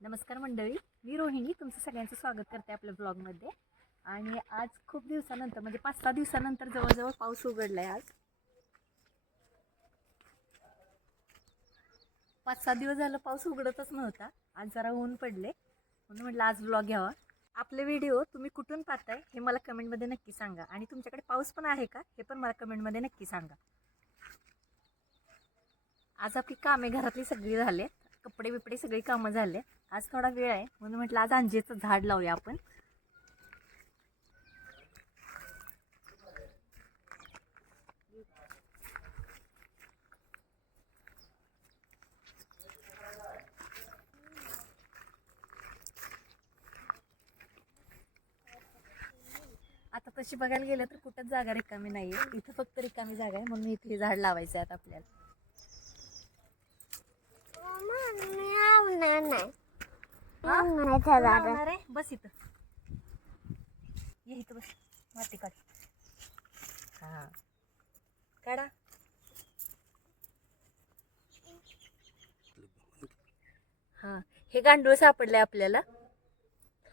नमस्कार मंडळी मी रोहिणी. तुमचं सगळ्यांचं स्वागत करते आपल्या ब्लॉगमध्ये आणि आज खूप दिवसानंतर म्हणजे पाच सहा दिवसानंतर जवळजवळ पाऊस उघडला आहे आज. पाच सहा दिवस झालं पाऊस उघडतच नव्हता. आज जरा ऊन पडले म्हणून म्हटलं आज ब्लॉग घ्यावा. आपले व्हिडिओ तुम्ही कुठून पाहताय हे मला कमेंटमध्ये नक्की सांगा. आणि तुमच्याकडे पाऊस पण आहे का हे पण मला कमेंटमध्ये नक्की सांगा. आज आपली कामे घरातली सगळी झाले कपडे बिपडे सगळी कामं झाले. आज थोडा वेळ आहे. म्हणून म्हटलं आज अंजेचं झाड लावूया आपण. आता तशी बघायला गेलं तर कुठंच जागा रिकामी नाही आहे इथं फक्त रिकामी जागा आहे. म्हणून इथे झाड लावायचं आहे आता आपल्याला. हा? बस इथं. ये इथं बस. माती काढ. हा. काढा. हा. हे गांडूळ सापडलंय आपल्याला.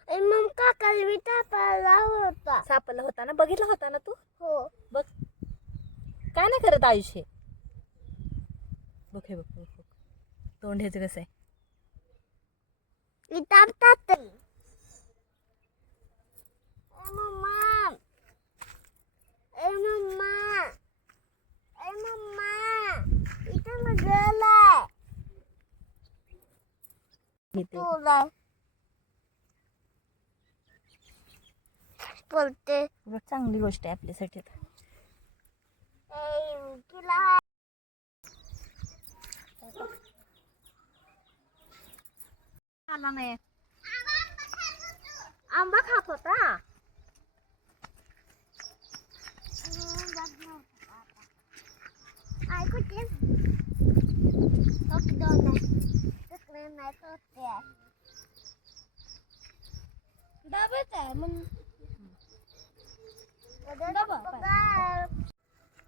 मग काकाला मी तापायला होता. सापडला होता ना? बघितला होता ना तू? हो. बघ. काय नाही करत आयुष्य. बघ हे बघ बघ. तोंड ह्याचं कसं आहे? ए मम्मा. ए मम्मा. ए मम्मा. इथं मगलाय इथे. तुला बोलते. चांगली गोष्ट आहे आपल्यासाठी तर. ए तुला आला नाही. आंबा खात होता?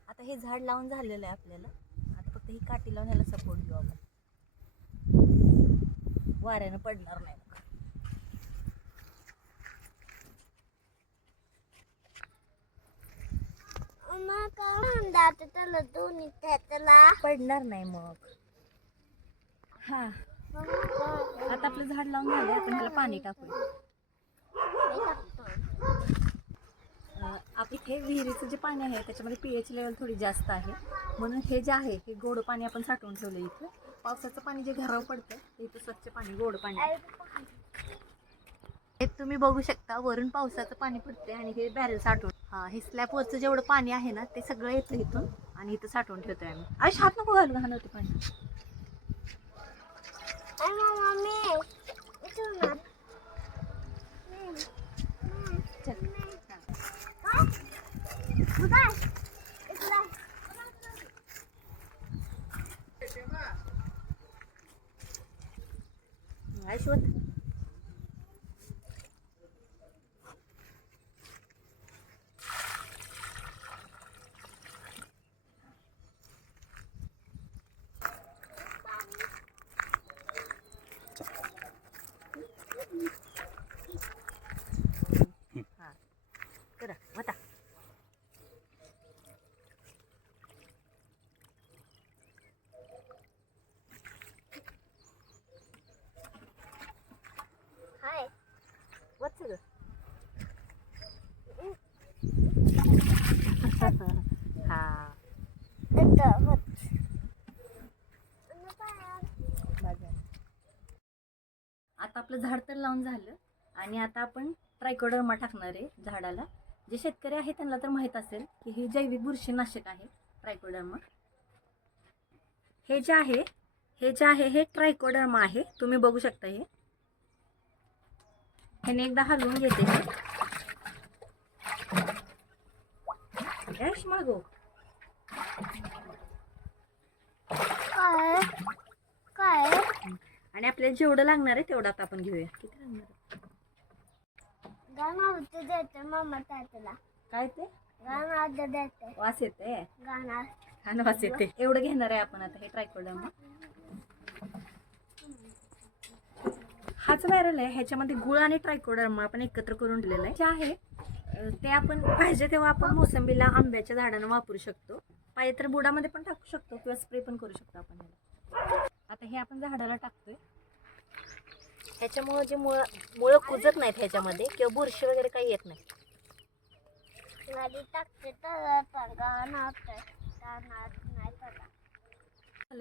आता. हे झाड लावून झालेलं आहे आपल्याला. आता फक्त ही काठी लावून ह्याला सपोर्ट आपण. वाऱ्यानं पडणार नाही मग. त्याला दोन्ही त्याला पडणार नाही मग. हा. आता आपलं झाड लावून झालं आपण ह्याला पाणी टाकू आप इथे विहिरीचं जे पाणी आहे त्याच्यामध्ये पी एच लेवल थोडी जास्त आहे. म्हणून हे जे आहे हे गोड पाणी आपण साठवून ठेवलं इथं. पावसाचं पाणी जे घरावर पडतं ते इथं स्वच्छ पाणी गोड पाणी. हे तुम्ही बघू शकता वरून पावसाचं पाणी पडते आणि हे बॅरेल साठवून. हा हे स्लॅबवरचं जेवढं पाणी आहे ना ते सगळं येतं इथून आणि इथं साठवून ठेवतोय आम्ही. आयुष हात नको घालू घालू होते पाणी. चल काय? कुठं? इकडं. आयुष वत. आपलं झाड तर लावून झालं. आणि आता आपण ट्रायकोडर्मा टाकणार आहे झाडाला. जे शेतकरी आहे त्यांना तर माहीत असेल की हे जैविक बुरशीनाशक आहे ट्रायकोडर्मा. हे जे आहे हे जे आहे हे ट्रायकोडर्मा आहे. तुम्ही बघू शकता हे. ह्याने एकदा हलवून घेते यश मागो काय? काय? आणि आपल्याला जेवढं लागणार आहे तेवढं आता आपण घेऊया. किती लागणार तात्याला. काय ते? वास येते छान वास येते एवढं घेणार आहे आपण आता हे ट्रायकोडर्मा हा हाच व्हायरल आहे. ह्याच्यामध्ये गुळ आणि ट्रायकोडर्मा आपण एकत्र करून दिलेलं आहे. जे आहे ते आपण पाहिजे तेव्हा आपण मोसंबीला आंब्याच्या झाडांना वापरू शकतो. पाहिजे तर बुडामध्ये पण टाकू शकतो किंवा स्प्रे पण करू शकतो आपण ह्याला. आता हे आपण झाडाला टाकतोय. ह्याच्यामुळं जे मुळं मुळं कुजत नाहीत ह्याच्यामध्ये किंवा बुरशी वगैरे काही येत नाही.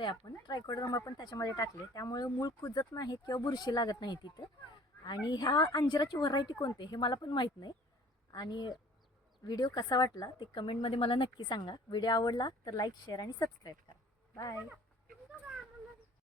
आपण. ट्रायकोडर्मा पण त्याच्यामध्ये टाकले. त्यामुळे मूळ कुजत नाहीत किंवा बुरशी लागत नाही तिथं. आणि ह्या अंजिराची व्हरायटी कोणते हे मला पण माहीत नाही. आणि व्हिडिओ कसा वाटला ते कमेंटमध्ये मला नक्की सांगा. व्हिडिओ आवडला तर लाईक शेअर आणि सबस्क्राईब करा. बाय